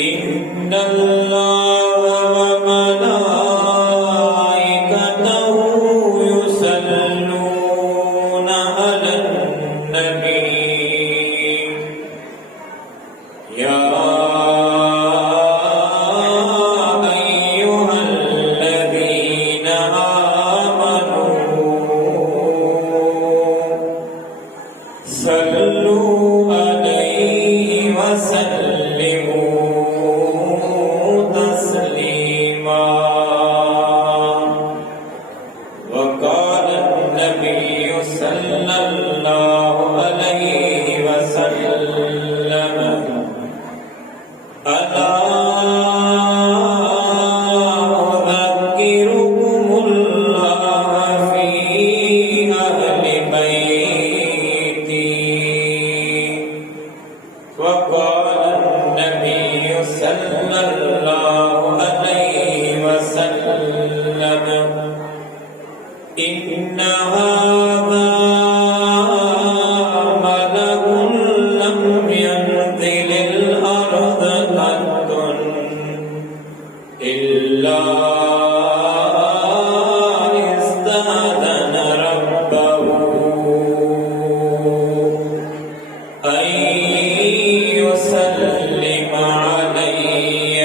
إن الله وملائكته إن هذا ملك لم ينزل الأرض قط إلا استأذن ربه أن يسلم علي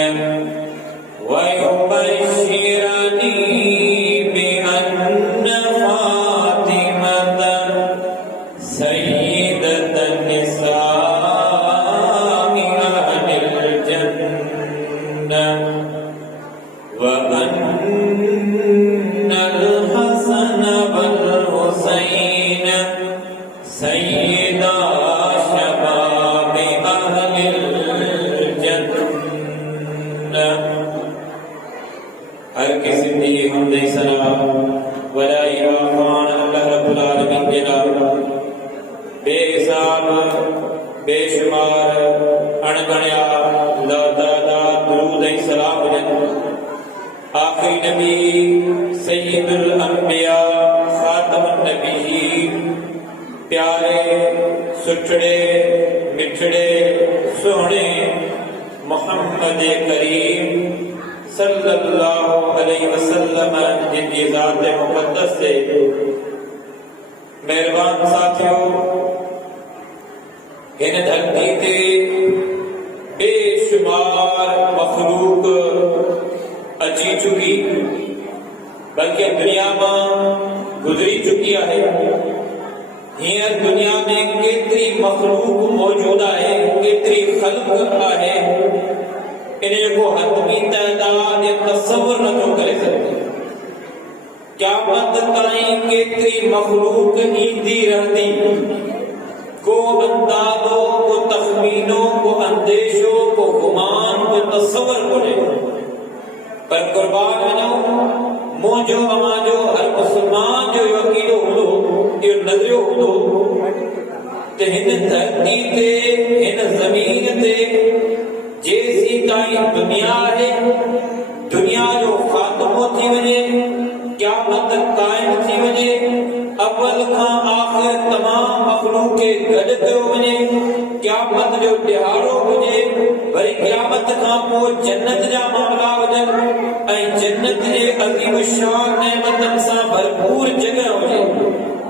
ويبشرني بأن فاطمة سيدة النساء أهل الجنة وأن الحسن والحسين سيدا شباب أهل الجنة हर किसी ने हमदे सलाम वला इलाहान अल्लाह रब्बुल आलमीन के नाम बेहिसाब बेशुमार अणगणिया दादा दुरूद सलाम आखिरी नबी सय्यदुल अंबिया खातमुन नबीयीन प्यारे सुठड़े मिठड़े सोहणे मोहम्मद करीम सल्लल्लाहु अलैहि वसल्लम जिनकी ज़ात मुक़द्दस से मेहरबान साथियों इन धरती ते बेशुमार मखलूक अची चुकी बल्कि दुनिया में गुजरी चुकी है। हींअर दुनिया में केतरी मखलूक मौजूद है, केतरी खल्क है, इन्हें को हतमी तादाद या तस्वुर न तो करे सकते। क़यामत ताईं केतरी मखलूक ईंदी रहंदी, को अंदाज़ो, को तख़मीनो, को अंदेशो, को गुमान, को तस्वुर कोन्हे। पर कुर्बान वञो मुंहिंजो अमांजो हर मुस्लमान जो अक़ीदो हूंदो, इहो नज़रियो हूंदो त हिन धरती ते हिन ज़मीन ते जेसी ताईं दुनिया है, दुनिया जो खात्मो थी वने, क़यामत कायम थी वने, अव्वल खां आख़िर तमाम मखलूक के गॾ कयो वने, क़यामत जो ॾिहाड़ो हुजे, वरी क़यामत खां पोइ जन्नत जा मामला वञनि ऐं जन्नत जे अज़ीम शान नेमतनि सां भरपूर जॻह हुजे।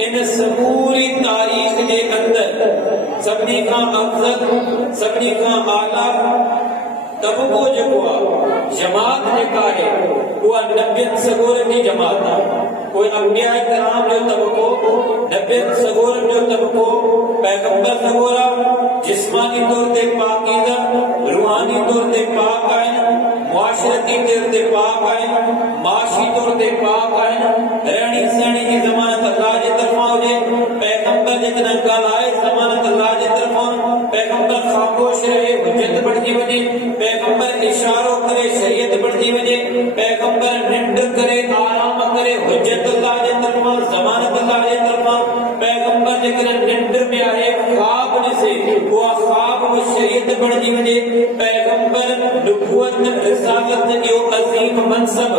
इन समूरी तारीख़ जे अंदर सभिनी खां अफ़ज़ल, सभिनी खां आला तबको जेको आहे जमात जेका आहे उहा नबियनि सगोरनि जी जमात आहे। कोई अंबिया किराम जो तबको, नबियनि सगोरनि जो तबको, पैगंबर सगोरा जिस्मानी तौर ते पाकीज़ा, रूहानी तौर ते पाक आहिनि, मुआशरती तौर ते पाक आहिनि, माशी तौर ते पाक आहिनि, रहणी सहणी जी ज़मानत अल्लाह जे तरफ़ां हुजे, पैगंबर जेकॾहिं ॻाल्हाए ज़मानत अल्लाह जे तरफ़ां, पैगंबर ख़ामोश रहे हुज्जत बणिजी वञे, पैगंबर इशारो करे शरीयत बणिजी वञे, पैगंबर निंड करे आराम करे हुज्जत अल्लाह जे तरफ़ां, ज़मानत अल्लाह जे तरफ़ां, पैगंबर जेकॾहिं निंड में आहे ख़्वाब ॾिसे उहा ख़्वाब शरीयत बणिजी वञे, पैगंबर नुबुवत रिसालत जो अज़ीम मनसब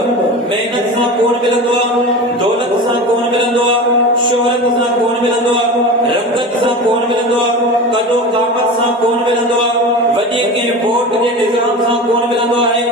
मेहनत सां कोन मिलंदो आहे, दौलत सां कोन मिलंदो आहे, शोहरत सां कोन मिलंदो आहे, रंगत सां कोन मिलंदो आहे, कदो क़ामत सां कोन मिलंदो आहे, वॾे कंहिं वोट जे निज़ाम सां कोन मिलंदो आहे।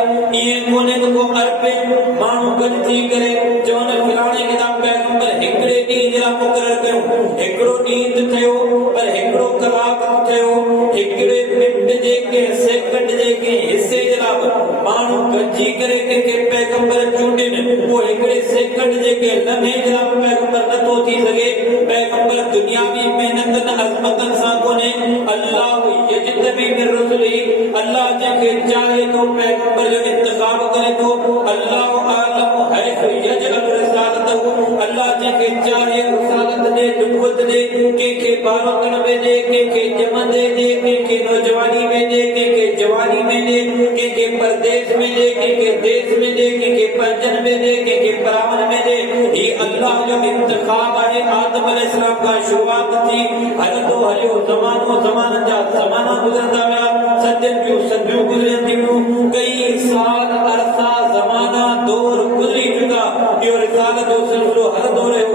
इएं कोन्हे त को अरबे माण्हू गॾिजी करे चवनि फलाणे किताब पैगंबर हिकिड़े ॾींहं जे लाइ मुक़ररु कयो, हिकिड़ो ॾींहुं त थियो पर हिकिड़ो कलाक थियो, हिकिड़े मिंट जे कंहिं सेकंड जे कंहिं हिसे जे लाइ माण्हू गॾिजी करे कंहिंखे पैगंबर चूंडनि, पोइ हिकिड़े सेकंड जे कंहिं लम्हे जे लाइ पैगंबर नथो थी सघे। पैगंबर दुनियावी मेहनतनि अज़मतनि सां कोन्हे, अल्लाह यजतबी मिन रुसुलिही, अल्लाह जंहिंखे चाहे थो पैगंबर जो इंतख़ाब करे थो, अल्लाह आलम हैफ़ यजअल रिसालतहु, अल्लाह जंहिंखे चाहे रिसालत ॾे, नुबुवत ॾे, कंहिंखे बारोतण में ॾे, कंहिंखे ॼमंदे ॾे, कंहिंखे नौजवानी में ॾे, कंहिंखे जवानी में ॾे, कंहिंखे परदेस में ॾे, कंहिंखे देश में ॾे, कंहिंखे पंजन में ॾे, कंहिंखे परावन में ॾे। ही अल्लाह जो इंतख़ाब आहे। आदम अलैहिस्सलाम खां शुरूआत थी, हलंदो हलियो ज़मानो, ज़माननि जा ज़माना गुज़रंदा विया, सदियुनि जूं सदियूं गुज़रंदियूं वियूं, कई साल अरसा ज़माना दौर गुज़री चुका, इहो रिसालत जो सिलसिलो हलंदो रहियो।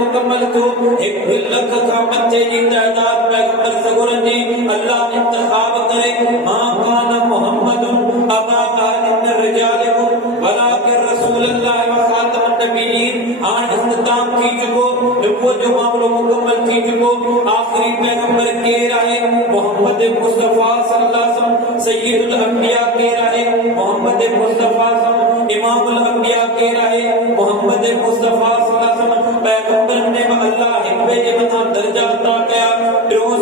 मुकम्मल थो 1 लख का मथे जी तादाद पैगंबर सगोरन जी अल्लाह इंतखाब करे मा कान मुहम्मदुन अबा अहलिन रिजालिकुम वलाकिन रसूलुल्लाह व खातमुन नबिय्यीन हां इख्तिताम थी चुको नबूवत जो मामलो मुकम्मल थी चुको आखिरी पैगंबर के रहे मोहम्मद मुस्तफा सल्लल्लाहु अलैहि वसल्लम सय्यदुल अंबिया के रहे मोहम्मद मुस्तफा इमामुल अंबिया के रहे मोहम्मद मुस्तफा सल्लल्लाहु अलैहि वसल्लम पैगंबर ने अल्लाह हिब्बे जे मथा दर्जा अता कया टियों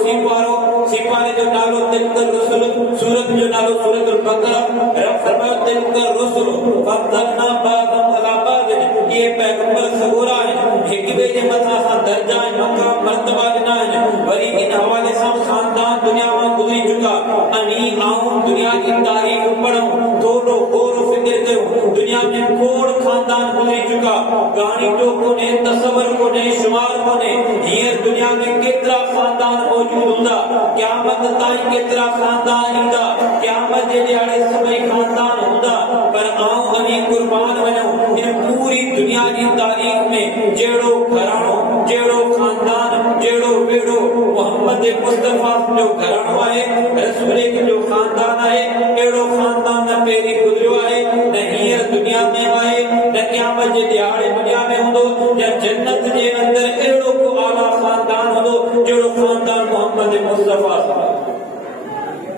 सिपारे जो नालो तिलकर रसूल सूरत जो नालो सूरतुल बकरा रब फरमायो तिलकर रसूल फदलना बादम अला बाद ये पैगंबर सगोरा है हिब्बे जे मथा सा दर्जा मकाम मर्तबा दिना है वरी इन हवाले से खानदान दुनिया में गुजरी चुका अनी आऊं दुनिया की तारीफ पढ़ूं थोड़ो गौर फिक्र करूं दुनिया में खोड़ खानदान गुजरी चुका गानी तो कोने तस्वर कोने शुमार कोने हियर दुनिया में केतरा खानदान मौजूद हुंदा क़यामत ताईं केतरा खानदान ईंदा क़यामत जे ॾियारे सभई खानदान हुंदा पर आऊं अनी कुर्बान वञूं इन पूरी दुनिया जी तारीख़ में जहिड़ो घराणो जहिड़ो खानदान जहिड़ो वेड़ो मोहम्मद मुस्तफा जो घराणो आहे रसूल जो खानदान आहे अहिड़ो खानदान न पहिरीं गुज़रियो आहे न हींअर दुनिया में आहे न क़यामत जे ॾियारे दुनिया में हूंदो या जन्नत जे अंदरि अहिड़ो को आला खानदान हूंदो जहिड़ो खानदान मोहम्मद मुस्तफा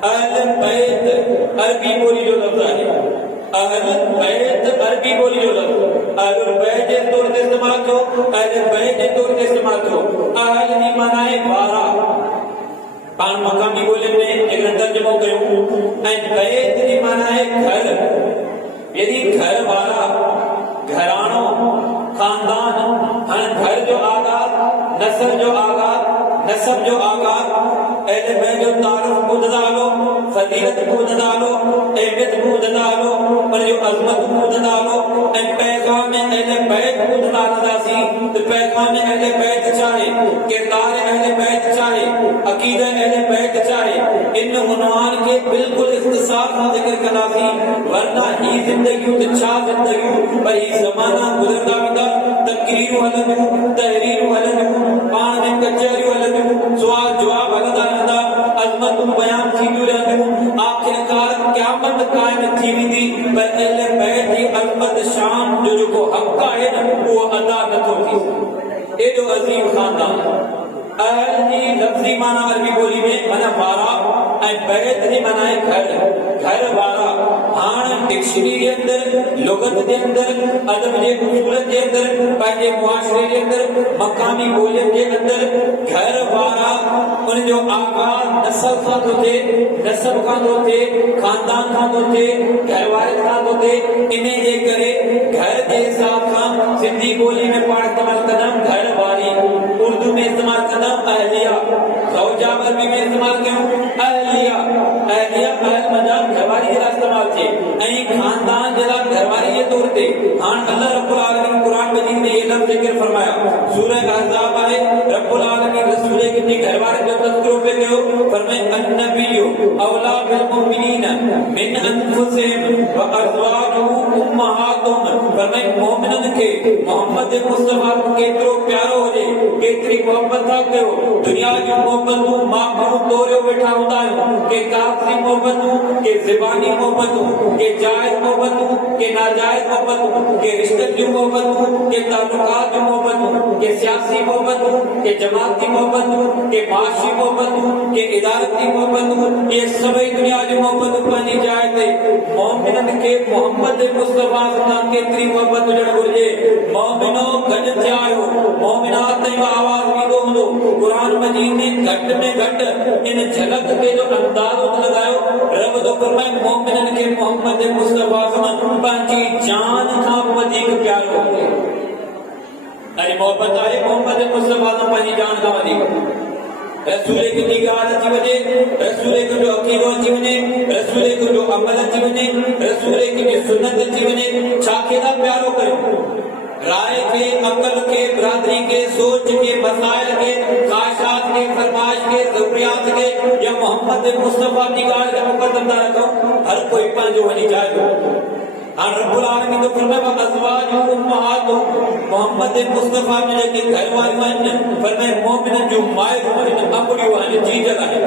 अहल बैत अरबी ॿोली जो लफ़्ज़ आहे अहल बैत अरबी ॿोली जो लफ़्ज़ अहल बैत जे तौर ते इस्तेमाल थियो अहल बैत जे तौर ते इस्तेमाल थियो अहल जी माना आहे वारा पाण मकामी ॿोलियुनि में एक तर्जुमो कयूं ऐं बैत जी माना आहे घर यानी घर वारा घराणो खानदान हाणे घर जो आगाज़ नस्ल जो आगाज़ नसब जो आगाज़ अहले बैत जो तारुफ ॿुधंदा हलो फज़ीलत ॿुधंदा हलो अहमियत ॿुधंदा हलो पर जो अज़मत ॿुधंदा हलो ऐं पैगाम अहले बैत ॿुधंदा हलंदासीं त पैगाम अहले बैत छा आहे किरदार अहले बैत छा आहे अक़ीदा अहले बैत छा आहे इन उन्वान के बिल्कुल इख्तिसार सां ज़िक्र कंदासीं वरना ही ज़िंदगियूं त छा ज़िंदगियूं पर ही ज़माना गुज़रंदा वेंदा तक़रीरूं हलंदियूं तहरीरूं हलंदियूं पाण में कचहरियूं हलंदियूं सुवाल जवाब हलंदा रहंदा अज़मतूं बयान थींदियूं रहंदियूं आख़िरकार क़यामत क़ाइम थी वेंदी पर अहले बैत जी अज़मत शान जो जेको हक़ आहे न उहो अदा नथो थी एॾो अज़ीम खानदान अहल जी लफ़्ज़ी माना अरबी ॿोली में माना वारा ऐं बैत जी माना आहे घर वारा हाणे डिक्शनरी जे अंदरि लुगत जे अंदरि अदब जे उसूलत जे अंदरि पंहिंजे मुआशरे जे अंदरि मकामी ॿोलियुनि जे अंदरि घर वारा उन जो आगाज़ नस्ल खां थो थिए नसब खां थो थिए खानदान खां थो थिए घर वारे खां थो थिए इन जे करे घर जे हिसाब सां सिंधी ॿोली में पाण इस्तेमालु कंदा घर वारी उर्दू में इस्तेमालु कंदा अहलिया ज़ौजा अरबी में इस्तेमालु कयूं अहलिया अहल मना घरवारी जे लाइ इस्तेमालु थिए ऐं खानदान जे लाइ घरवारी जे तौर ते हाणे अल्लाह रब्बुल आलमीन क़ुर मजीद में ये लफ़्ज़ ज़िक्र फरमाया सूरह अहज़ाब आहे रब्बुल आलमीन रसूल जी घरवारे जो तज़किरो पे कयो फरमाए अन्नबिय्यु औला बिल मुमिनीन मिन अनफुसिहिम व अज़वाजुहु उम्महातुहुम फरमाए मोमिनन के मोहम्मद मुस्तफा केतिरो प्यारो हुजे केतिरी मोहब्बत था कयो दुनिया जी मोहब्बतूं मां माण्हू तोरियो वेठा हूंदा आहियूं के काफ़ी मोहब्बतूं के ज़बानी मोहब्बतूं के जायज़ मोहब्बतूं के नाजायज़ मोहब्बतूं के रिश्ते जूं मोहब्बतूं के ताल्लुकात जूं मोहब्बतूं के सियासी मोहब्बतूं के जमाती मोहब्बतूं के माशी मोहब्बतूं के इदारती मोहब्बतूं ये सभई दुनिया जी मोहब्बतूं पंहिंजी जाइ ते मोमिननि खे मोहम्मद मुस्तफा सां केतिरी मोहब्बत हुजणु घुरिजे मोमिनो गॾु थिया आहियो मोमिनात ताईं आवाज़ ॾींदो हूंदो क़ुर मजीद में घटि इन झलक ते जो अंदाज़ो लॻायो रब थो फरमाए मोमिननि खे मोहम्मद मुस्तफा सां पंहिंजी जान खां वधीक प्यारो आहे अरे मोहब्बत आहे मोहम्मद मुस्तफा सां पंहिंजी जान खां वधीक रसूल की निगाह अची वञे रसूल जो अक़ीदो अची वञे रसूल जो अमल अची वञे रसूल की सुन्नत अची वञे छा केॾा प्यारो कयो राय के अकल के बिरादरी के सोच के मसाइल के ख्वाहिशात के फरमाइश के ज़रूरियात के या मोहम्मद मुस्तफा की गाल के मुक़द्दम ना रखो हर कोई पंहिंजो वञी चाहियो हां रब्बुल आलमीन तो फरमाया अज़वाजु उम्महातुहुम मोहम्मद मुस्तफा ने के घर वाली वन फरमाए मोमिन जो माए वन अपनी वन जी जगह है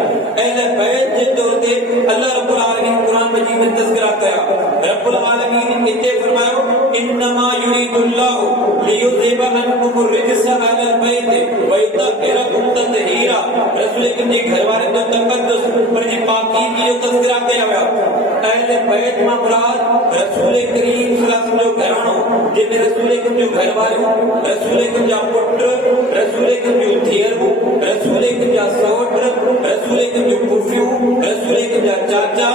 अहले बैत जे तौर ते अल्लाह रब्बुल आलमीन कुरान मजीद में तज़किरा कया रब्बुल आलमीन इते फरमायो इन्नमा युरीदुल्लाहु लियुज़हिबा अन्कुम रिज्स अहलल बैत व युतहिरकुम तत्हीरा रसूल के घर वाले तो तकद्दुस पर जी पाकीज़गी जो तज़किरा कया हुआ अहले बैत में मुराद रसूल करीम सल्लल्लाहु अलैहि वसल्लम जो घरानो जे रसूल के जो घर वाले रसूल के जो पुत्र रसूल के जो धीरू रसूल के जो सौट रसूल के जो फुफियू रसूल के जो चाचा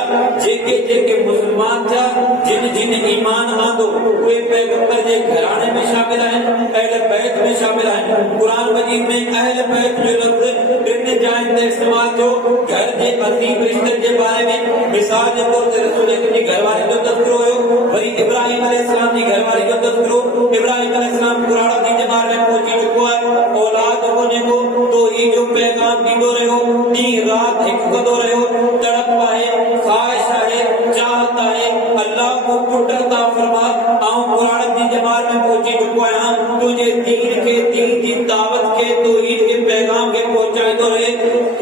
जेके जेके मुसलमान था जिन जिन ईमान आंदो वे पैगंबर जे घराने में शामिल हैं अहले बैत में शामिल हैं कुरान मजीद में अहले बैत जो लफ्ज इन जायज ते इस्तेमाल जो घर जे अजीम रिश्ते जे बारे में मिसाल जे तौर ते रसूल के घर वाले जो तज़किरो हुयो वरी इब्राहिम अलैहिस्सलाम जी घर वाले जो तज़किरो इब्राहिम अलैहिस्सलाम कुरान दी जमात में पहुंची चुको है औलाद होने को तो ये जो पैगाम दीदो रहो दिन रात एक कदो रहो तड़प पाए ख्वाहिश है चाहता है अल्लाह को पुटता फरमा आऊं कुरान दी जमात में पहुंची चुको है तुझे दीन के दीन की दावत के तौहीद के पैगाम के पहुंचाए तो रहे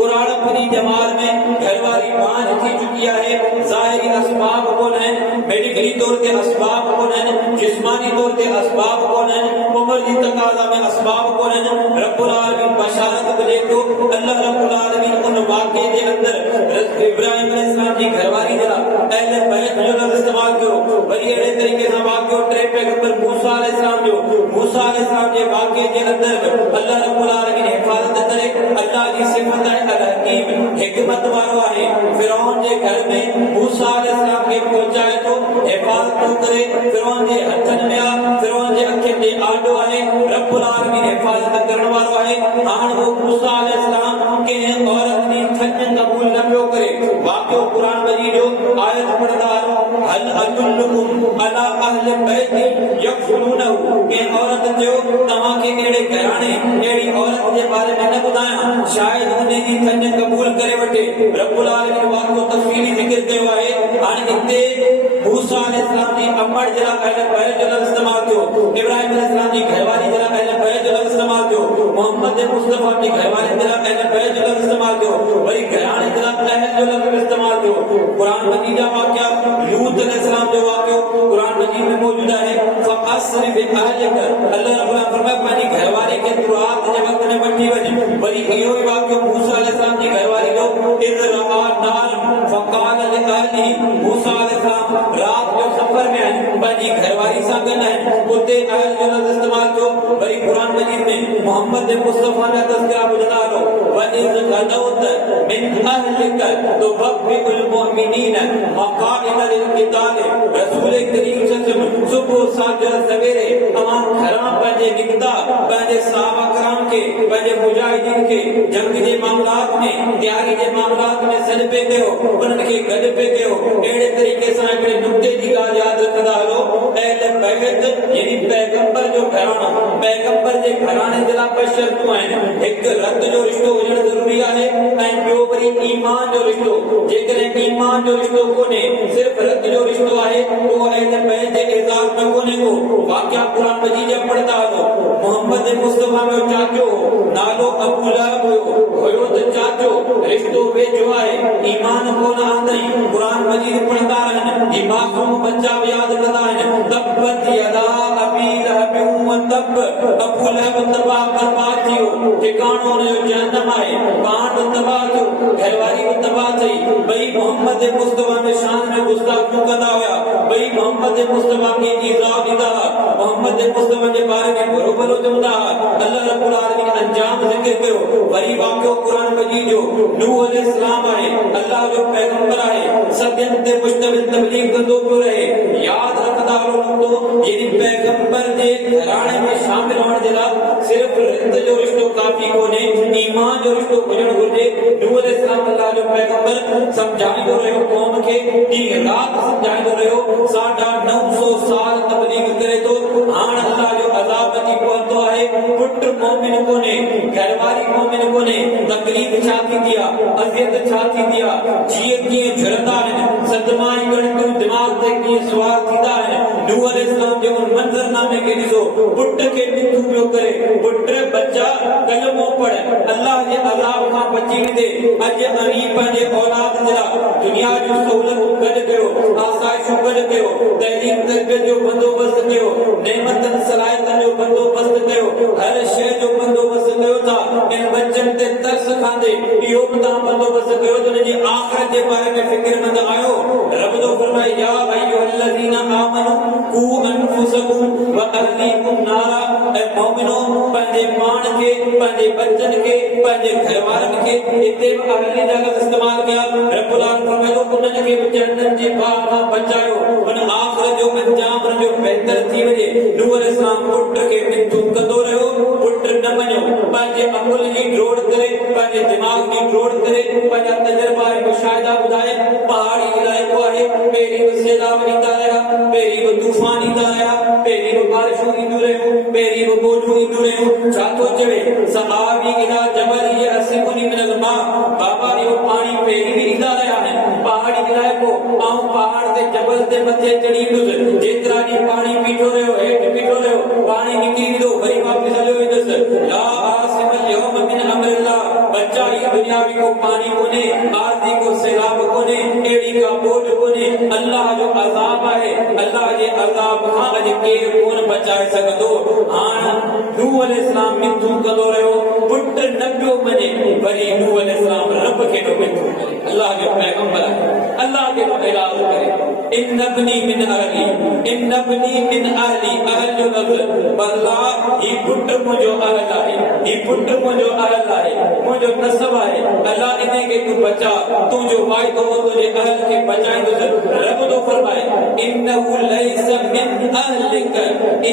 कुरान अपनी जमात में घर वाली बांझ थी चुकी है ज़ाहिरी असबाब कौन है मेडिकली तौर पे असबाब कौन है जिस्मानी तौर पे असबाब कौन है उम्र की तकाजा में असबाब कौन है रब्बुल आलमीन बशारत बजे तो अल्लाह रब्बुल आलमीन उन वाक़े के अंदर इब्राहिम अलैहिस्सलाम जी घरवाली जरा अहले बैत जो लफ्ज इस्तेमाल करो वही अड़े तरीके से वाक़े ट्रे पैगंबर मूसा अलैहिस्सलाम के वाक़े के अंदर अल्लाह रब्बुल आलमीन हिफाजत करे अल्लाह की सिफत है अल हकीम हिकमत वाला है फिरौन के घर में मूसा अलैहिस्सलाम के पहुंचाए तो हिफाजत करे फिरौन के हथन में आ फिरौन के अखे में आडो है रब्बुल आलमीन हिफाजत करने वाला है हां वो मूसा अलैहिस्सलाम के औरत ने खजन कबूल न पियो करे वाक़ो कुरान मजीद जो आयत पढ़दा हल अदुल्लुकुम अला अहल बैत यकफुलूनहु के औरत जो तमा के एड़े घराने एड़ी औरत के बारे में न बुधाया शायद उन्हें दी खजन कबूल करे वटे रब्बुल आलमीन वाक़ो तफसीली जिक्र कयो है हां इते मूसा अलैहिस्सलाम जी अम्मड़ जरा अहले बैत जो लफ्ज इस्तेमाल कयो इब्राहिम अलैहिस्सलाम जी घरवाली जरा अहले बैत जो लफ्ज इस्तेमाल कयो मोहम्मद मुस्तफा जी घरवाली जरा अहले बैत जो लफ्ज इस्तेमाल कयो वही घराने जरा अहल जो लफ्ज इस्तेमाल कयो कुरान मजीद का वाक़या लूत अलैहिस्सलाम जो वाक़या कुरान मजीद में मौजूद है फअस्र बिअहलिक अल्लाह रब्बुल फरमाया पानी घरवाले के दुआत जे वक्त में बंटी वने वरी इहो वाक़या मूसा अलैहिस्सलाम जी घरवाली जो इज़ रआ नार फक़ाल लिअहली मूसा अलैहिस्सलाम रात जो सफर में है पानी घरवाली सा गन है उते अहल जो लफ्ज इस्तेमाल कयो वरी कुरान मजीद में मोहम्मद मुस्तफा ने तज़किरा बुझा लो व इज़ गदौत मिन अहलिक तुबव्विउल मुमिनीन मक़ाइद लिल-क़िताल रसूल करीम सल्लल्लाहु अलैहि वसल्लम सुबह साजर सवेरे तमाम घरां पंजे निकदा पंजे सहाबा कराम के पंजे मुजाहिदीन के जंग के मामलात में तैयारी के मामलात में सज पे कयो उनन के गड पे कयो एड़े तरीके से हिकिड़े नुक्ते जी ॻाल्हि यादि रखंदा हलो अहले बैत यानी पैगंबर जो घरानो पैगंबर जे घराने जे लाइ ॿ शर्तूं आहिनि हिकु रत जो रिश्तो हुजणु ज़रूरी आहे ऐं ॿियो वरी ईमान जो रिश्तो जेकॾहिं ईमान जो रिश्तो कोन्हे सिर्फ रत जो रिश्तो आहे तो अहले बैत जे एज़ाज़ में कोन्हे को वाक़या कुरान मजीद जा पढ़दा हलो मोहम्मद मुस्तफा जो चाचो नालो अबू लहब हुयो त चाचो रिश्तो वेझो आहे ईमान कोन आंदई कुरान मजीद पढ़दा आहिनि ई मासूम बच्चा यादि कंदा आहिनि तब्बत यदा अबी लहब व तब अबू लहब तबाह बर्बाद थियो ठिकाणो हुनजो जहन्नम आहे पाण तबाह थियो घरवारी को तबाह थई भई मोहम्मद मुस्तफा में शान में गुस्ताखी कंदा हुया भई मोहम्मद मुस्तफा के इज़ा दीदा मोहम्मद मुस्तफा के बारे में बुरो भलो चवंदा अल्लाह रब्बुल आलमीन अंजाम जिक्र कयो वरी वाक़यो कुरान मजीद जो नूह अलैहिस्सलाम आहे अल्लाह जो पैगंबर आहे सदियन ते मुश्तमिल तबलीग कंदो पियो रहे याद रखदा हलो तो यानी पैगंबर जे घराने में शामिल होने जे लाइ सिर्फ रिश्ते जो रिश्तो काफी कोन्हे ईमान जो रिश्तो हुजणु घुर्जे नूह अलैहिस्सलाम अल्लाह जो पैगंबर समझाईंदो रहियो क़ौम खे ॾींहुं राति समझाईंदो रहियो 950 साल तबलीग करे तो हाणे अल्लाह जो अज़ाब अची पहुतो आहे पुट मोमिन कोन्हे घरवारी मोमिन कोन्हे तकलीफ़ छा थींदी आहे अज़ियत छा थींदी आहे जीअं कीअं झुरंदा आहिनि सदमा ई गणित दिमाग़ ते कीअं सुवार थींदा आहिनि नूह अलैहिस्सलाम जो मंजरनामे के ॾिसो पुट के मिठू पियो करे पुट बच्चा कलमो पढ़े अल्लाह जे अज़ाब खां बची दे अज अनी पंहिंजे औलाद जरा दुनिया जो सहूलत गॾु कयो आसाइशूं गॾु कयो तइलीम तरबियत जो बंदोबस्त कयो नेमतनि सलाहियतनि जो बंदोबस्त कयो हर शइ जो बंदोबस्त कयो था इन बच्चनि ते तरस खांदे इहो बि तव्हां बंदोबस्त कयो त उनजी आख़िरत जे बारे में फ़िक्रमंद आहियो रब थो फरमाए या अय्युहल्लज़ीना आमनू कू अनफुसकुम व अहलीकुम नारा ऐ मोमिनो पंहिंजे पाण खे पंहिंजे बच्चनि खे पंहिंजे घरवारनि खे हिते बि अहली जा लफ़्ज़ इस्तेमाल कया रब्बुल आलमीन फरमायो उन्हनि खे बि जन्नत जे बाग मां बचायो उन आख़िरत जो अंजाम जो बहितर थी वञे नूह अलैहिस्सलाम पुट खे मिठू कंदो रहियो पुट न मञो पंहिंजे अकुल जी ड्रोड़ करे पंहिंजे दिमाग़ जी ड्रोड़ करे पंहिंजा तजुर्बा ऐं मुशाहिदा ॿुधाए पहाड़ी इलाइक़ो आहे पहिरीं बि सैलाब ईंदा रहिया पहिरीं बि तूफ़ान ईंदा रहिया पहिरीं बि बारिशूं ईंदियूं रहियूं पहिरीं बि ॿोॾियूं ईंदियूं रहियूं छा थो चवे सहाबी इला जबल यअसिमुनी मिनल मा बाबा इहो पाणी पहिरीं बि ईंदा रहिया आहिनि पहाड़ी इलाइक़ो ऐं पहाड़ ते जबल ते मथे चढ़ी ईंदुसि जेतिरा ॾींहं पाणी बीठो रहियो हेठि बीठो रहियो पाणी निकिरी वेंदो वरी वापसि हलियो वेंदुसि ला आसिमल यौम मिन अमरिल्लाह बच्चा ही दुनियावी को पानी कोने आरती को सैलाब कोने एड़ी का बोझ कोने अल्लाह जो अज़ाब है अल्लाह जे अज़ाब खां अॼु केर कोन बचाए सघंदो हाणे नूह अलैहिस्सलाम मिठू कंदो रहियो पुट न पियो मञे वरी नूह अलैहिस्सलाम रब खे न मिठू करे अल्लाह जो पैगंबर अल्लाह खे न इलाज करे इन्नबनी मिन अहली इन्नबनी मिन अहली अहल जो लफ़्ज़ अल्लाह ही पुट मुंहिंजो अहल आहे ही पुट मुंहिंजो अहल आहे मुंहिंजो नसब आहे अल्लाह इन खे तूं बचा तुंहिंजो वाइदो हो तुंहिंजे अहल खे बचाईंदुसि रब थो फरमाए इन्नहु लैस मिन अहलिक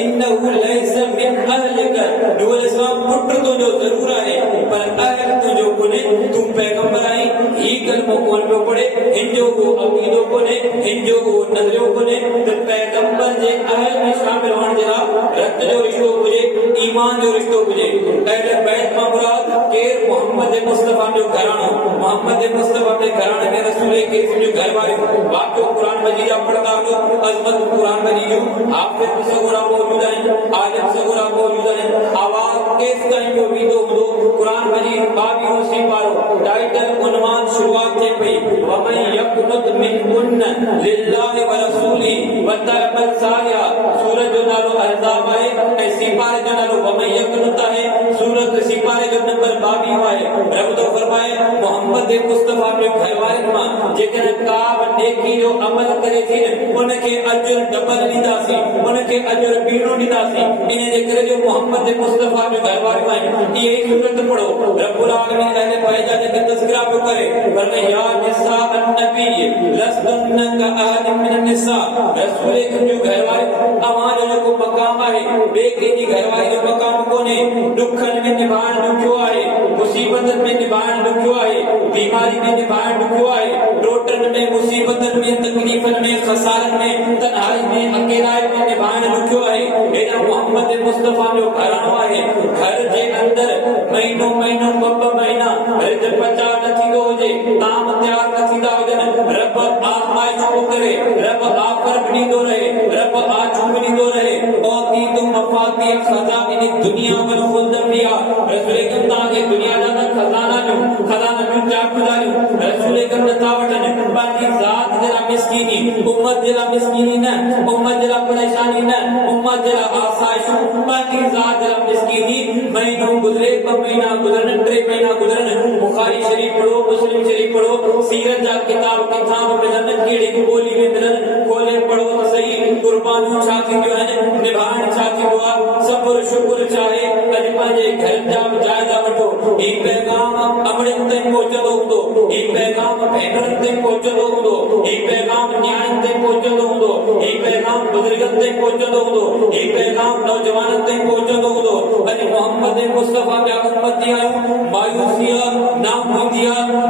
इन्नहु लैस मिन अहलिक नूह अलैहिस्सलाम पुट तुंहिंजो ज़रूर आहे पर अहल तुंहिंजो कोन्हे तूं पैगंबर आहीं ही कलमो कोन पियो पढ़े हिन जो को अक़ीदो कोन्हे हिन जो को नज़रियो कोन्हे त पैगंबर जे अहल में शामिल हुअण जे लाइ रत जो रिश्तो हुजे ईमान जो रिश्तो हुजे अहले बैत मां मुराद केर मोहम्मद मुस्तफा जो घरानो मोहम्मद मुस्तफा के घराने में रसूल के जो घर वाले वाक़ो कुरान मजीद जा पढ़दा हो अज़मत कुरान मजीद जो हाफिज़ सगोरा मौजूद हैं आलिम सगोरा मौजूद हैं आवाज केस ताईं जो वीदो हो कुरान मजीद 22 सी पारो टाइटल उन्वान शुरुआत थे पई वमन यक़नुत मिनकुन्न लिल्लाहि व रसूली व तअमल सालिहा सूरत जो नालो अहज़ाब है ऐं सिपारे जो नालो वमन यक़नुत है सूरत सिपारे जो नंबर 22 है रब तो फरमाए मोहम्मद मुस्तफा के घरवारनि मां जेकॾहिं का बि नेकी जो अमल करे थी उनखे अजुर डबल ॾींदासीं उनखे अजुर ॿीणो ॾींदासीं इन जे करे जो मोहम्मद मुस्तफा जो घरवारियूं आहिनि इहे ई सूरत पढ़ो रब्बुल आलमीन अहले बैत जो तज़किरा पियो करे फरमाए या निसा अन्नबी लस्तुन्न का अहद मिन निसा रसूल जो घरवारी अवां जो जेको मक़ाम आहे ॿिए कंहिंजी घरवारी जो मक़ाम कोन्हे दुखनि में निभाइण ॾुखियो आहे मुसीबतनि में निभाइण ॾुखियो आहे बीमारी में निभाइण ॾुखियो आहे रोटनि में मुसीबतनि में तकलीफ़नि में खसारनि में तन्हाई में अकेलाई में निभाइण ॾुखियो आहे हेॾा मोहम्मद मुस्तफा जो घरानो आहे घर जे अंदर महीनो महीनो ॿ महीना रिज पचा न थींदो हुजे ताम तयार न थींदा हुजनि रब आज़माइश थो करे रब आफर बि ॾींदो रहे रब आजू बि ॾींदो रहे औतीतु मफ़ातिह ख़ज़ाइनि दुनिया वल ख़ुल्द फिहा रसूल तव्हांखे दुनिया जा खज़ाना ॾियूं चाकूदारियूं रसूल नथा वठनि पंहिंजी ज़ात जे लाइ मिस्कीनी उम्मत जे लाइ मिस्कीनी न उम्मत जे लाइ परेशानी न उम्मत जे लाइ आसाइशूं पंहिंजी ज़ात जे लाइ मिस्कीनी महीनो गुज़रे 2 महीना गुज़रनि 3 महीना गुज़रनि बुखारी शरीफ़ पढ़ो मुस्लिम शरीफ़ पढ़ो सीरत जा किताब किथां बि मिलनि कहिड़ी बि ॿोली में मिलनि खोले पढ़ो त सही कुर्बानियूं छा थींदियूं आहिनि निभाइण छा थींदो आहे सब्र शुक्र चाहे अॼु पंहिंजे घर जा बि जाइज़ा वठो ही पैगाम अमड़नि ताईं पहुचंदो हूंदो ही पैगाम भेनरुनि ताईं पहुचंदो हूंदो ही पैगाम न्याणियुनि ताईं पहुचंदो हूंदो ही पैगाम बुज़ुर्गनि ताईं पहुचंदो हूंदो ही पैगाम नौजवाननि ताईं पहुचंदो हूंदो अॼु मोहम्मद मुस्तफा जा उम्मती आहियूं मायूसी नाउमीदी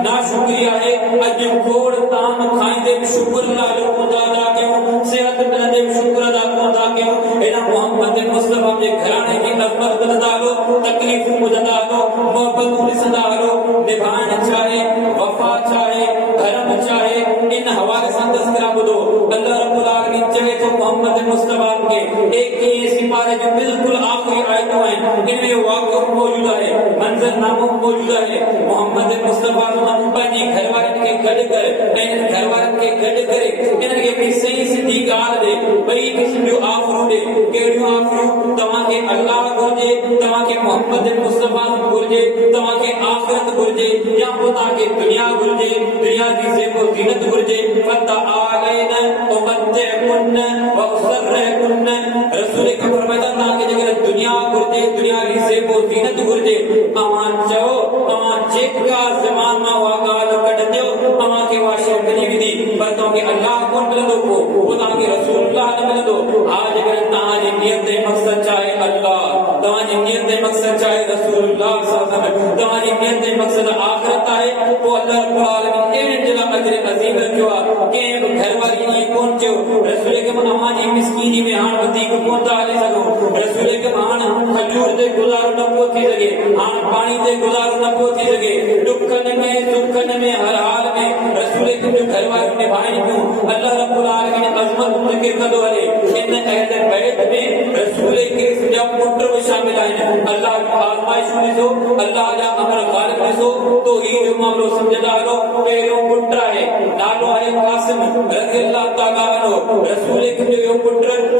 नाशुक्री आहे अॼु खोड़ ताम खाईंदे बि शुक्र लालो कोन अदा कयूं सेहत मिलंदे बि शुक्र अदा कोन था कयूं हेॾा मोहम्मद मुस्तफा जे घराणे जी अज़मत ॿुधंदा हलो तकलीफ़ूं ॿुधंदा हलो मोहबतूं ॾिसंदा हलो निभाइण चाहे वफ़ा चाहे धर्म चाहे इन हवाले सां तज़किरा ॿुधो अल्लाह रब्बुल आलमीन चवे थो मोहम्मद मुस्तफा के एक ही सिपारे जो बिल्कुल आखिरी आयतों हैं इनमें वाक़िफ़ मौजूद है, मंजरनामो मौजूद है। मोहम्मद मुस्तफा पंहिंजी घरवारनि खे गॾु करे ऐं घरवारनि खे गॾु करे इन्हनि खे बि सही सिधी ॻाल्हि ॾे, ॿई क़िस्म जो आफ़रूं ॾे। कहिड़ियूं आफ़रूं? तव्हांखे अल्लाह घुर्जे, तव्हांखे मोहम्मद मुस्तफा घुर्जे, तव्हांखे आख़िरत घुर्जे, या पोइ तव्हांखे दुनिया घुर्जे, दुनिया जी ज़ेबो ज़ीनत घुर्जे। फ़तआलैन उमत्तिअकुन्न व उसर्रिहुकुन्न। रसूल के फरमाया तव्हांखे जेकर दुनिया घुर्जे, दुनिया जी ज़ेबो ज़ीनत घुर्जे, अवां चओ अवां जेका ज़मान मां उहा ॻाल्हि कढंदो तव्हांखे उहा शइ मिली वेंदी, पर तव्हांखे अल्लाह कोन मिलंदो, पोइ तव्हांखे रसूलुल्लाह न मिलंदो। हा जेकर तव्हांजी नियत ऐं मक़सद चाहे अल्लाह, तव्हांजी नियत ऐं मक़सद चाहे रसूलुल्लाह सल्लल्लाहु अलैहि वसल्लम, तव्हांजी नियत ऐं मक़सद आख़िरत आहे, पोइ अल्लाह रब्बुल आलमीन अहिड़े जे लाइ अजर अज़ीम रखियो आहे। कंहिं बि घरवारी ईअं कोन चयो रसूल खे अव्हांजी मिसकीनी में हाणे वधीक कोन था हली सघूं, रसूल खे हाणे खजूर ते गुज़ारो न पियो थी सघे, हाणे पाणी ते गुज़ारो न पियो थी सघे, ॾुखनि में सुखनि में हर हाल में रसूल खे जो घरवारियूं निभाइनि पियूं। अल्लाह रब्बुल आलमीन अज़मत ज़िक्र कंदो हले इन अहले बैत में रसूल के जा पुट भी शामिल आहिनि। अल्लाह जी आज़माइशूं ॾिसो, अल्लाह जा अमर ग़ालिब ॾिसो, तो ही जो मामलो समझदा हलो। पहिरियों पुट आहे, नालो आहे क़ासिम रज़ियल्लाहु तआला अन्हु। रसूल के जो पुट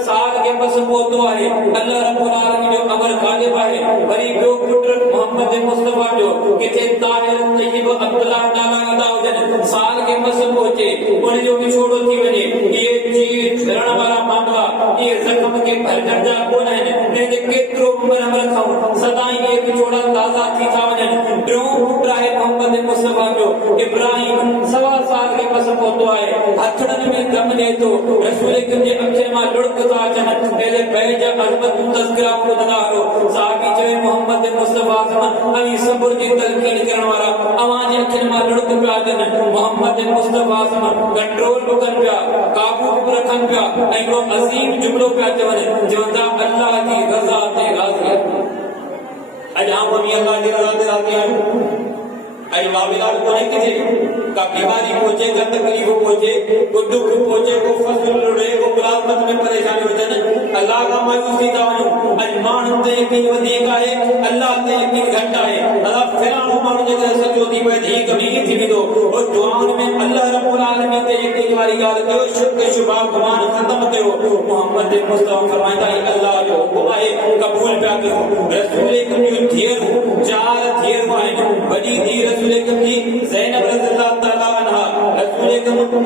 साल के बस पहुतो आहे, अल्लाह रब्बुल आलमीन जो अमर ग़ालिब आहे। वरी ॿियो पुट मोहम्मद मुस्तफा जो किथे ताहिर तय्यब अब्दुल्लाह नाला अदा हुजनि, साल के बस पहुचे, उन जो विछोड़ो थी वञे। ये चीज झरण वारा मामला, ये ज़ख्म के भरजण जा कोन आहिनि, इनजे केतिरो उमिरि रखूं सदाई ये विछोड़ा ताज़ा थी था वञनि। टियों पुट आहे मोहम्मद मुस्तफा जो इब्राहिम, 1.25 साल के बस पहुतो आहे, हथड़नि में दम ॾिए थो, रसूल जे अखियुनि मां लुड़क था अचनि। पहले बैत जा अज़मत तज़किरा ॿुधंदा हलो। साहबी चवे मोहम्मद मुस्तफा अवी सब्र जी तलकीन करण वारा अव्हांजे अखियुनि मां लुड़क पिया अचनि। मोहम्मद मुस्तफा कंट्रोल बि कनि पिया, काबू बि रखनि पिया, ऐं हिकिड़ो अज़ीम जुमिलो पिया चवनि, चवंदा अल्लाह जी रज़ा ते राज़ी आहियूं। अॼु आऊं बि अल्लाह जी रज़ा ते राज़ी आहियूं। अॼु मामलात कोन्हे किथे, का बीमारी पहुचे, का तकलीफ़ पहुचे, को दुख पहुचे, को फसल लुड़े, को मुलाज़मत में परेशानी हुजनि, अल्लाह खां मायूस थी था वञूं। अॼु माण्हुनि ते यकीन वधीक आहे, अल्लाह ते यकीन घटि आहे। अलाह फिराउन माण्हू जे करे सचो थी पए ही गंभीर थी वेंदो, और दुआउनि में अल्लाह रब्बुल आलमीन ते यकीन वारी ॻाल्हि कयो, शुक शुबा गुमान ख़त्म कयो। मोहम्मद मुस्तफा फरमाईंदा अल्लाह जो हुकुम आहे, क़बूल पिया कयूं। रसूल जूं धीअरूं 4 धीअरूं आहिनि। वॾी धीअ रसूल की ज़ैनब रज़ियल्लाहु तआला अन्हा, रसूल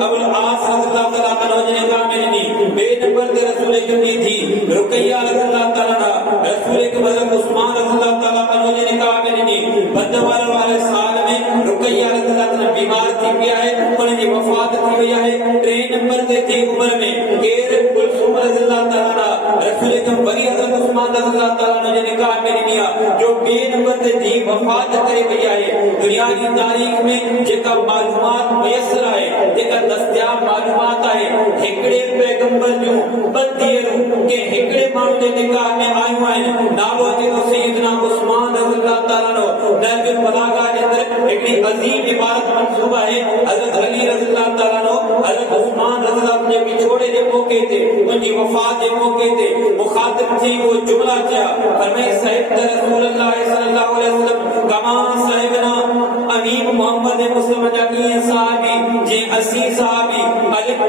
अबुल आस रज़ियल्लाहु तआला अन्हु जे निकाह में ॾिनी। ॿिए नंबर ते रसूल की थी रुकैया रज़ियल्लाहु तआला अन्हा, रसूल हज़रत उस्मान रज़ियल्लाहु तआला अन्हु जे निकाह में ॾिनी। बदवार वाले साल में रुकैया रज़ियल्लाहु तआला बीमार थी पई आहे, उन जी वफ़ात थी वई आहे। 3 नंबर ते थी उम्र में केर कुलसूम रज़ियल्लाहु तआला अन्हा, रसूल वरी हज़रत उस्मान रज़ियल्लाहु तआला अन्हु जे निकाह में ॾिनी आहे, जो 2 नंबर ते थी वफ़ात करे वई आहे। दुनिया की तारीख में जेका मालूमात मुयसर आहे, जेका दस्तियाब मालूमात आहे, हिकिड़े पैगंबर जूं 2 धीअरूं के हिकिड़े माण्हू जे निकाह में आयूं आहिनि। नालो जेको सैयदना उस्मान रज़ियल्लाहु तआला अन्हु। नहजुल बलागा जे अंदरि हिकिड़ी अज़ीम इबारत मंसूब आहे, हज़रत अली रज़ियल्लाहु तआला अन्हु हज़रत उस्मान रज़ियल्लाहु अन्हु जे विछोड़े जे मौके ते, उनजी वफ़ात जे मौके ते मुखातिब थी वो जुमला चया, फरमाए साहिब रसूलुल्लाह सल्लल्लाहु अलैहि वसल्लम कमा साहिबना अमीन मोहम्मद मुस्तफा जाकी साहबी जे असी साहबी अलिफ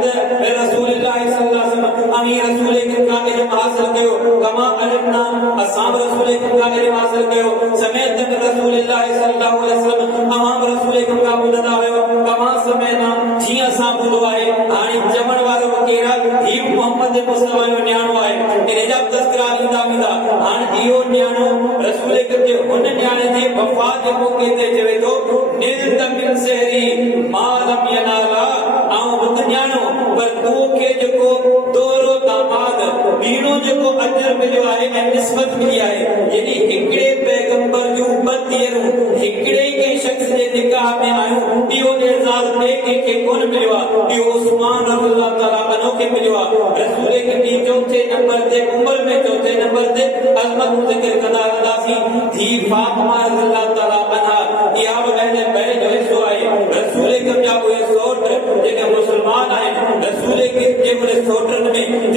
रसूलुल्लाह सल्लल्लाहु अलैहि वसल्लम अमीर रसूल का इल्म हासिल कयो, कमा अलिफना असहाब रसूल का इल्म हासिल कयो, समेत रसूलुल्लाह सल्लल्लाहु अलैहि वसल्लम अमाम रसूल का ॿुधंदा हुयो, कमा समेना जीअं असां ॿुधो आहे। हाणे चवण वारो केरु आहे? ही मोहम्मद मुस्तफा जो न्याणो आहे। इन जा तज़किरा ईंदा वेंदा। हाणे इहो न्याणो रसूल के हुन न्याणे जी वफ़ात जे मौके ते चवे थो निल तमिन सहरी मालम यनाला, आऊं बुत न्याणो पर तोखे जेको दोरो दामाद बीणो जेको अजर मिलियो आहे ऐं निस्बत मिली आहे, यानी हिकिड़े पैगंबर जूं 2 धीअरूं हिकिड़े ई कंहिं शख़्स जे निकाह में आहियूं, इहो एज़ाज़ ॿिए कंहिंखे कोन मिलियो आहे, इहो उस्मान रज़ियल्लाहु तआला अन्हु खे मिलियो आहे। रसूल की 4थे नंबर ते उम्र में 4थे नंबर ते अज़मत ज़िक्र कंदा रहंदासीं। थी फातिमा रज़ियल्लाहु तआला अन्हा, इहा बि अहले बैत जो हिस्सो आहे। रसूल जा उहे सौट जेके मुस्लमान आहिनि, रसूल जे उन सौटनि में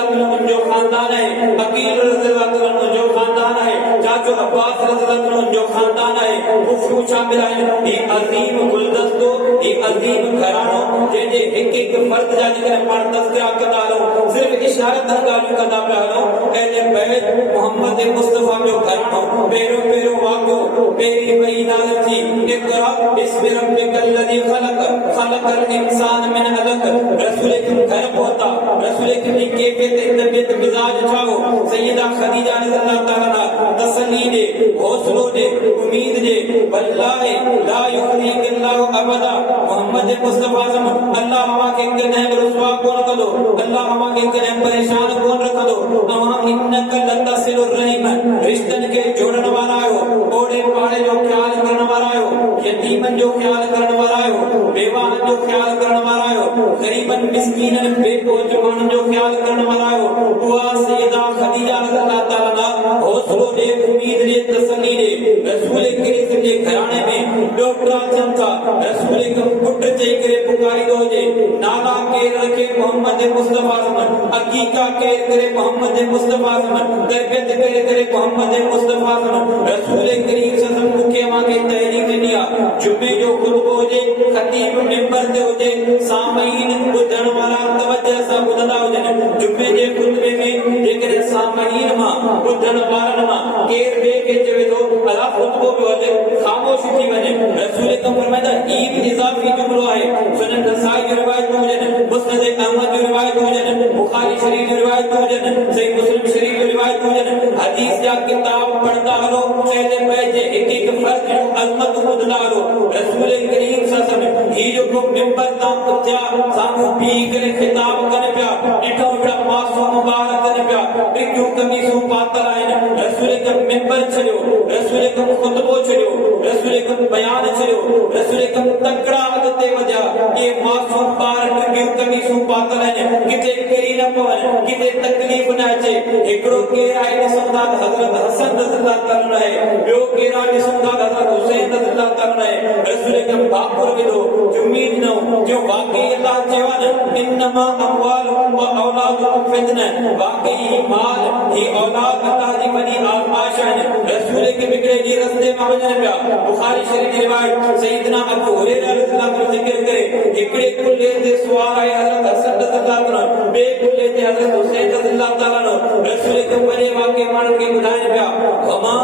रज़ियल्लाहु अन्हु जो खानदान है, अकील रज़ियल्लाहु अन्हु जो खानदान है, चाचो अब्बास रज़ियल्लाहु अन्हु जो खानदान है, वो शामिल है। ये अजीम गुलदस्तो, ये अजीम घरानो जे एक एक फर्द जाने के पाण तस्करा कंदा रहो, सिर्फ इशारत गालियूं कंदा पिया हलो। अहले बैत मोहम्मद मुस्तफा जो घरानो पहिरियों पहिरियों वाक़ियो पहिरीं वही नाज़िल थी, इक़रा बिस्मि रब्बिकल लज़ी ख़लक़ ख़लक़ल इंसान मिन अलक़। रसूल के घर पहुंचा, रसूल की कैफियत तबीयत मिजाज छाओ, सैयदा खदीजा रज़ियल्लाहु ताला तसल्ली दे, हौसलो दे, उम्मीद दे, वल्लाहि ला युखज़ीकल्लाहु अबदा। मोहम्मद मुस्तफा सम अल्लाह हवा के कने रुसवा कोन कदो, अल्लाह हवा के कने परेशान कोन रखदो। अवा इन्नक लतसिलुर रहीम, रिश्तन के जोड़न वाला हो, ओड़े पाड़े जो ख्याल करने वाला हो, यतीमन जो ख्याल करने वाला हो, बेवाहन जो ख्याल करने वाला हो, गरीबन मिस्कीनन बेपहुंच मानन जो ख्याल करने वाला हो। हुआ सैयदा खदीजा रज़ियल्लाहु ताला हौसलो दे, उम्मीद दे, तसल्ली दे। रसूल करीम के घराने में डॉक्टर चमका, रसूल के पुत्र चई करे पुकारी दो जे, नाला के रखे मोहम्मद मुस्तफा समन, अकीका के करे मोहम्मद मुस्तफा समन, तरबियत के करे मोहम्मद मुस्तफा समन। रसूल करीम सल्लल्लाहु अलैहि वसल्लम के तहरीम दिया, जुमे जो खुतबो जे खतीब मिंबर ते होजे, सामईन बुधण वाला तवज्जो सां ॿुधंदा हुजनि। जुमे जे खुतबे में जेकॾहिं सामईन मां ॿुधण वारनि मां केर ॿिए खे चवे थो अला खुतबो पियो हले, ख़ामोश थी वञे। रसूल का फरमाइदा ही इज़ाफ़ी जुमलो आहे। सुनन नसाई जी रिवायत हुजनि, मुस्नद अहमद जी रिवायत हुजनि, बुखारी शरीफ जी रिवायत हुजनि, सही मुस्लिम शरीफ जी रिवायत हुजनि। हदीस जा किताब पढ़ंदा हलो, अहले बैत जे एक एक फर्द जो अज़मत ॿुधंदा हलो। रसूल करीम सल्लल्लाहु अलैहि वसल्लम ही जो को मिंबर तां उथिया, साम्हूं बीही करे खिताब कनि पिया, ॾिठो हिकिड़ा मासूम ॿार अचनि पिया, ॾिघियूं कमीसूं पातल आहिनि। रसूल का मिंबर छॾियो, रसूल का खुतबो छॾियो, रसूल का बयान छॾियो, रसूल का तकड़ा अॻिते वधिया। ये मासूम ॿार ॾिघियूं कमीसूं पातल आहिनि, किथे किरी न पवनि, किथे तकलीफ़ न अचे। हिकिड़ो केरु आहे ॾिसूं था हज़रत हसन रज़ियल्लाहु ताला आहे, ॿियो केरु आहे ॾिसूं था हज़रत हुसैन रज़ियल्लाहु ताला आहे। रसूल का बापुर विधो, जुमीद न जो वाकई अल्लाह चयो न इन्नमा अमवालुकुम व औलादुकुम फितना, वाकई माल ही औलाद अल्लाह जी वॾी आज़माइश आहे। रसूल के बिगड़े जी रस्ते में वञनि पिया। बुखारी शरीफ जी रिवायत सैयदना अबू हुरैरा रज़ियल्लाहु अन्हु ज़िक्र करे, हिकिड़े कुल्ले ते सुवार आहे हज़रत हसन रज़ियल्लाहु अन्हु, ॿिए कुल्ले ते हज़रत हुसैन रज़ियल्लाहु ताला अन्हु। रसूल के वॾे वाक़े माण्हुनि खे ॿुधाइनि पिया, वमा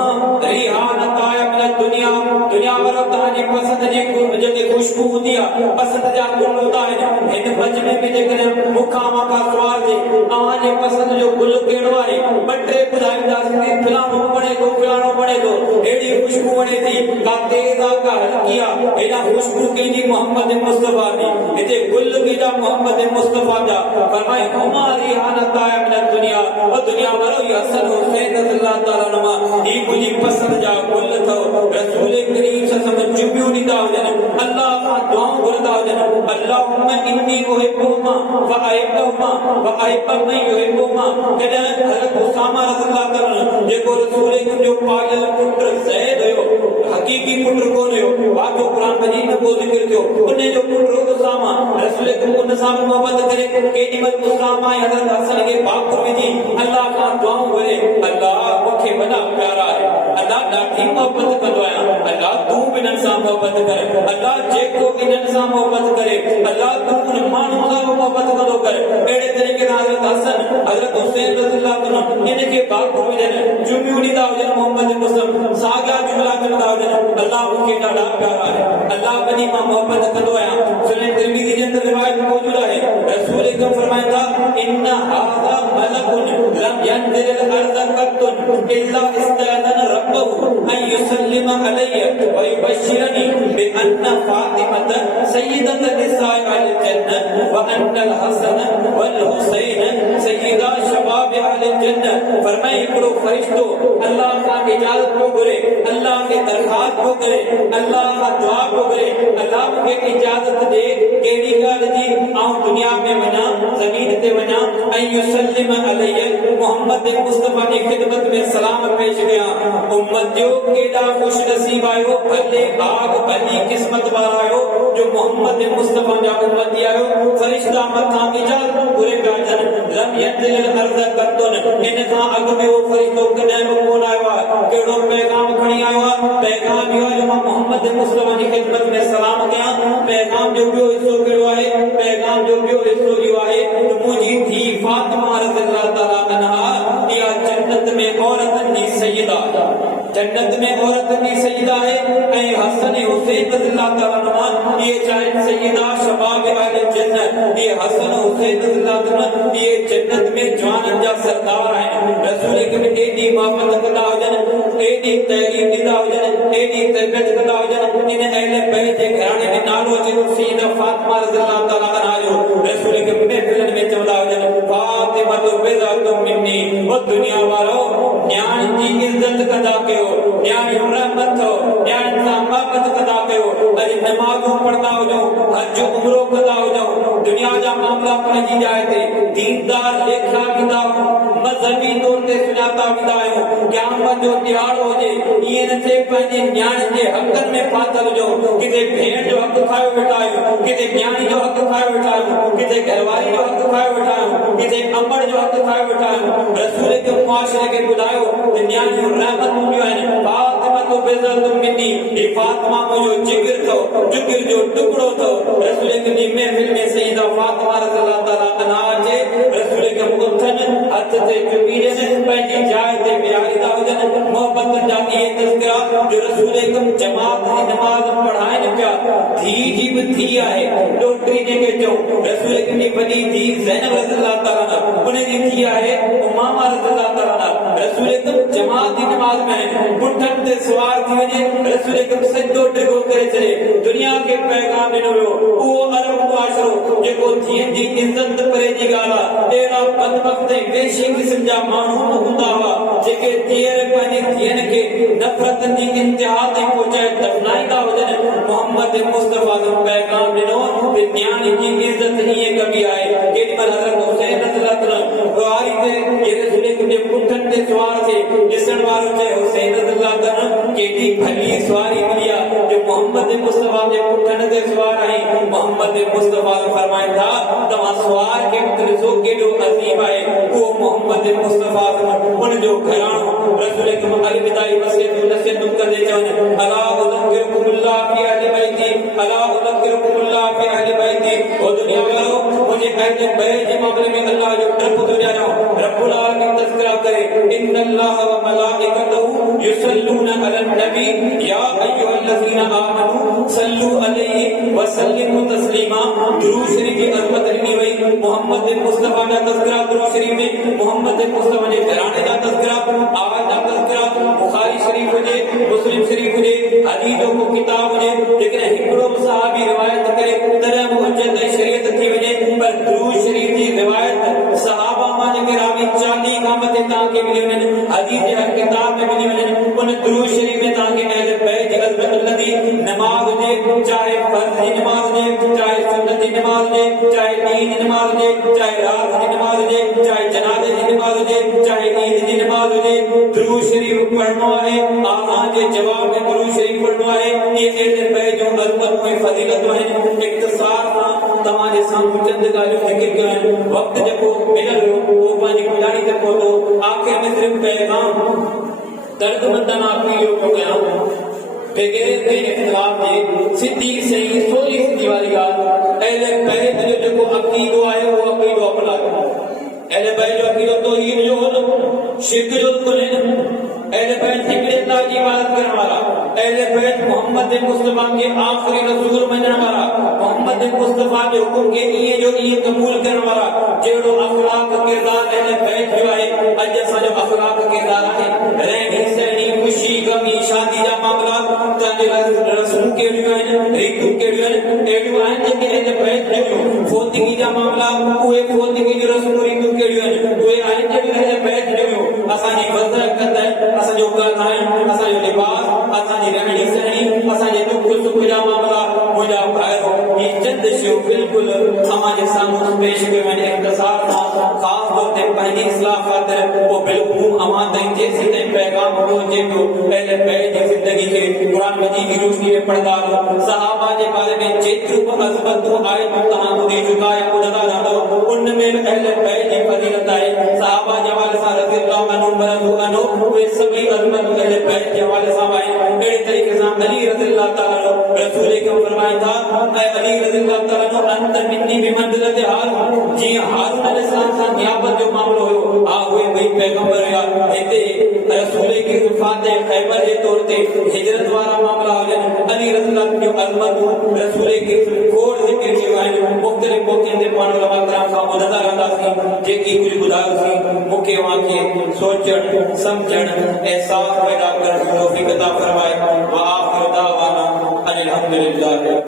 रिहान ताया मिन दुनिया, दुनिया वारो तव्हांजी पसंदि जी जेके खुशबू हूंदी आहे, पसंदि जा गुल हूंदा आहिनि। हिन मजमे में जेकॾहिं मुखा माखा सुवाल थिए तव्हांजे पसंदि जो गुल कहिड़ो आहे, ॿ टे ॿुधाईंदासीं, फलाणो वणे थो, फलाणो वणे थो, अहिड़ी खुशबू वणे थी, का तेज़ आहे का हल्की आहे। हेॾा खुशबू कंहिंजी मोहम्मद मुस्तफा जी, हिते गुल केॾा मोहम्मद मुस्तफा जा। फरमाए हमारी हालत आहे मिन दुनिया, ओ दुनिया वारो ई हसन हुसैन रज़ियल्लाहु ताला अन्हुमा ही मुंहिंजी पसंदि जा गुल अथव। रसूल करीम सल्लल्लाहु अलैहि वसल्लम जुमियूं ॾींदा हुजनि, अल्लाह खां दुआऊं घुरंदा हुजनि, अल्लाहुम्मा इन्नी उहिब्बुहुमा व अहिब्बुहुमा व अहिब्बु मन युहिब्बुहुमा। कॾहिं हज़रत उसामा रज़ियल्लाहु ताला अन्हु जेको रसूल जो पालियल पुत्र ज़ैद हुयो, हकीकी पुत्र कोन हुयो, वाक़ियो क़ुरान मजीद में को ज़िक्र थियो, उन जो पुत्र उसामा रसूल उन सां मोहब्बत करे केॾी महिल उसामा हज़रत हसन खे बाकुर विझी अल्लाह खां दुआऊं घुरे, अल्लाह मूंखे वॾा प्यारा आहे, अल्लाह ॾाढी मोहब्बत कंदो आहियां, अल्लाह तूं बि इन्हनि सां मोहब्बत कर, अल्लाह जेको इन्हनि सां मोहब्बत करे, अल्लाह तूं उन माण्हू सां बि मोहब्बत कंदो कर। अहिड़े तरीक़े सां हज़रत हसन हज़रत हुसैन रज़ियल्लाहु अन्हु इन खे बाकुर विझनि, जुमियूं ॾींदा हुजनि, मोहम्मद मुस्तफा साॻिया जुमला चवंदा हुजनि, अल्लाह मूंखे ॾाढा प्यारा आहे, अल्लाह वॾी मां मोहब्बत कंदो आहियां। सुनन तिरमिज़ी जे अंदरि रिवायत मौजूद आहे, रसूल अकरम फरमाईंदा इन्ना हाज़ा मलकुन लम यंज़िल अर्ज़ क़त्तुन इल्ला इस्तअज़न रब्बहु अन युसल्लिम अलैहि व युबश्शिरनी बिअन्न फातिमत सय्यदत निसाए अल जन्नह व अन्नल हसन वल हुसैन सय्यदा शबाब अल जन्नह। फरमाए हिकिड़ो फरिश्तो अल्लाह खां इजाज़त पियो घुरे, अल्लाह खे दरख़्वास्त पियो करे, अल्लाह खां दुआ पियो करे, अल्लाह मूंखे इजाज़त ॾे कहिड़ी ॻाल्हि जी, आउं दुनिया में वञा, ज़मीन ते वञा, ऐं युसल्लिम अलैहि मोहम्मद मुस्तफा जी ख़िदमत में सलाम पेश कयां। उम्मत जो केड़ा खुश नसीब आयो भले भाग भली किस्मत वाला आयो जो मोहम्मद मुस्तफा जा उम्मती आयो फरिश्ता मथा बिजा पूरे गाजन लम यतिल अर्ज कतन इन का अग में वो फरिश्तो कने कोन आयो केड़ो पैगाम खणी आयो पैगाम यो जो मोहम्मद मुस्तफा की खिदमत में सलाम किया पैगाम जो बियो हिस्सो केड़ो है पैगाम जो बियो हिस्सो जो है मुजी थी फातिमा रज़ियल्लाहु तआला अन्हा या जन्नत में औरतन दी सय्यदा जन्नत में औरतन दी सय्यदा है ऐ हसन हुसैन रज़ियल्लाहु तआला अन्हु ये चाहे सय्यदा शबाब अहले जन्नत ये हसन हुसैन रज़ियल्लाहु अन्हु ये जन्नत में जवानन जा सरदार है रसूल के में एडी मोहब्बत कदा वजन एडी तहरीम दिदा वजन एडी तरबियत कदा वजन इन अहले बैत के घराने में नालो जो सय्यदा फातिमा रज़ियल्लाहु तआला अन्हा जो रसूल के महफिल में चवदा वजन फातिमा तो बेजा तुम मिन्नी ओ दुनिया वालो न्याण जी इज्जत कदा कयो न्याण रहमत हो न्याण मोहब्बत कदा कयो अज नमाज़ पढ़दा हो हज उम्रो कदा हो दुनिया जा मामला पढ़ी जाए थे दीनदार लेखा विदा मजहबी तौर ते सुञाता विदा आयो क़यामत जो ॾियारो हुजे ईअं न थिए पंहिंजे न्याणे जे हक़नि में फाथल हुजो किथे भेण जो हक़ खायो वेठा आहियूं किथे न्याणी जो हक़ खायो वेठा आहियूं किथे घरवारी जो हक़ खायो वेठा आहियूं किथे अमड़ जो हक़ खायो वेठा आहियूं रसूल के मुआशरे खे ॿुधायो त न्याणियूं रहमत हूंदियूं आहिनि फातिमा तो बेज़तुम मिन्नी हे फातिमा मुंहिंजो जिगर अथव जिगर जो टुकड़ो अथव रसूल के महफिल में सय्यदा फातिमा रज़ियल्लाहु तआला अन्हा जे रसूल के उथनि हथ ते चुकीजनि पंहिंजी जाइ ते विहारींदा हुजनि मोहब्बत जा इहे तज़किरा जो रसूल जमात जी नमाज़ पढ़ाइनि पिया धी जी बि थी आहे डोकरी जेके चऊं रसूल की वॾी धी ज़ैनब रज़ियल्लाहु तआला उन जी थी आहे उमामा रज़ियल्लाहु तआला रसूल जमात जी नमाज़ में पुठनि ते सवार थी वञे रसूल सजदो डिघो करे छॾे दुनिया के पैगाम ॾिनो वियो उहो अरब मुआशरो जेको धीअनि जी इज़त परे जी ॻाल्हि आहे अहिड़ा बदबख़्त ऐं वेशी क़िस्म जा माण्हू हूंदा हुआ जेके धीअर पंहिंजी धीअनि खे नफ़रतनि जी इंतिहा ते पहुचाए दफ़नाईंदा हुजनि मोहम्मद मुस्तफा जो पैगाम ॾिनो त न्याणी जी इज़त ईअं कबी आहे केॾीमहिल हज़रत हुसैन रज़ियल्लाहु अन्हु बुआरी ते रसूल जे पुठनि ते सवार थिए ॾिसण वारो चए हुसैन रज़ियल्लाहु अन्हु केॾी भली सवारी मिली आहे जो मोहम्मद मुस्तफा जे पुठनि ते सवार आहीं मोहम्मद मुस्तफा फरमाइनि था तव्हां सवार खे ॾिसो केॾो अज़ीम आहे उहो मोहम्मद मुस्तफा उन जो घराणो रसूल के अलविदाई वसियतूं कंदे चवनि अला उज़किरुकुमुल्लाह फी अहलि बैती अला उज़किरुकुमुल्लाह फी अहलि बैती ओ दुनिया वालो मुझे अहले बैत के मामले में अल्लाह जो डर को जानो रब्बुल आलमीन तज़किरा करे इन्नल्लाह व मलाइकतहु युसल्लूना अलन नबी या अय्युहल्लज़ीना आमनू सल्लू अलैहि व सल्लिमू तस्लीमा दुरूद शरीफ की अज़मत लिखी वई मोहम्मद मुस्तफा का तज़किरा दुरूद शरीफ में मोहम्मद मुस्तफा के घराने का तज़किरा आवाज का तज़किरा बुखारी शरीफ हुजे मुस्लिम शरीफ हुजे हदीसों को किताब हुजे लेकिन हिकड़ो सहाबी रिवायत करे तॾहिं मुहज्जत शरीयत थी वञे पर दुरूद शरीफ की रिवायत सहाबा मां जेके रावी 40 खां मथे तव्हांखे मिली वञनि हदीस जे हर किताब में मिली वञनि उन दुरूद शरीफ में तव्हांखे अहले बैत जी अज़मत नदी नमाज़ हुजे चाहे फर्ज़ जी नमाज़ हुजे चाहे सुन्नत जी नमाज़ हुजे चाहे ईद जी नमाज़ हुजे चाहे रात जी नमाज़ हुजे चाहे जनाज़े जी नमाज़ हुजे चाहे ईद जी नमाज़ हुजे दुरूद शरीफ पढ़नो आहे आज़ान जे जवाब में दुरूद शरीफ पढ़नो आहे ये अहले बैत जो अज़मत में फज़ीलत आहिनि इख्तिसार सां तव्हांजे साम्हूं चंद ॻाल्हियूं ज़िक्र कयूं आहिनि वक़्तु जेको मिलियल हुयो उहो पंहिंजी गुज़ारी ते पहुतो आख़िर में सिर्फ़ पैगाम दर्दमंदाना अपील पियो कयां बग़ैर के इख़्तिलाफ़ जे सिधी सही सोली सिधी वारी ॻाल्हि अहले बैत जो जेको अक़ीदो आहे उहो अक़ीदो अपनायो अहले बैत जो अक़ीदो तौहीद जो हो न शिरक जो कोन्हे न अहले बैत हिकिड़े अल्लाह जी इबादत करण वारा अहले बैत मोहम्मद मुस्तफा के आखिरी रसूल मञण वारा मोहम्मद मुस्तफा जे हुकुम के ईअं जो ईअं क़बूल करण वारा जहिड़ो अख़लाक़ किरदार अहले बैत जो आहे अॼु असांजो अख़लाक़ किरदार आहे रहणी सहणी ख़ुशी गमी शादी जा मामला तव्हांजे रस्मूं कहिड़ियूं आहिनि रीतूं कहिड़ियूं आहिनि अहिड़ियूं आहिनि जेके अहले बैत जहिड़ियूं फोतिगी जा मामला उहे फोतिगी जूं रस्मूं रीतूं कहिड़ियूं आहिनि उहे आहिनि जेके अहले बैत जहिड़ियूं असांजी वज़न कंदा असांजो ॻाल्हाइण असांजो लिबास असांजी रहणी सहणी असांजे दुख सुख जा मामला मुंहिंजा भाइरो ही चंद शयूं बिल्कुलु तव्हांजे साम्हूं पेश कयो वञे इख्तिसार सां ख़ास तौर ते पंहिंजी इस्लाह ख़ातिर वो बिल्कुलु अवां ताईं जेसीं ताईं पैगाम पहुचे पियो अहले बैत जी ज़िंदगी खे क़ुरान मजीद की रोशनी में पढ़ंदा रहो सहाबा जे बारे में जेतिरियूं बि अज़मतूं आयतूं तव्हां ॿुधी चुका आहियो ॿुधंदा रहंदव उन में बि अहले बैत जी फज़ीलत आहे सहाबा जे हवाले सां रज़ियल्लाहु अन्हु मरज़ू अन्हु उहे सभई अज़मतूं अहले बैत जे हवाले सां आहिनि अहिड़े तरीक़े सां अली रज़ियल्लाहु तआला रसूल खे फरमाइनि था ऐं अली रज़ियल्लाहु तआला अंत मिन्नी बिमंज़िलति हारून जीअं हारून अलैहिस्सलाम सां नियाबत जो मामलो हुयो हा उहे ॿई पैगंबर हुया हिते रसूल की वफ़ात ख़ैबर जे तौर ते हिजरत वारा मामला हुजनि अली रज़ियल्लाहु जो अज़मतूं रसूल की खोड़ ज़िक्र कयो आहिनि मुख़्तलिफ़ मौक़नि ते पाण उलमा किराम खां ॿुधंदा रहंदासीं जेकी कुझु ॿुधायोसीं मूंखे अव्हांखे सोचणु सम्झणु एहसास पैदा करण जी तौफ़ीक़ अता फ़रमाए व आख़िर दावाना अनिल हम्दुलिल्लाह।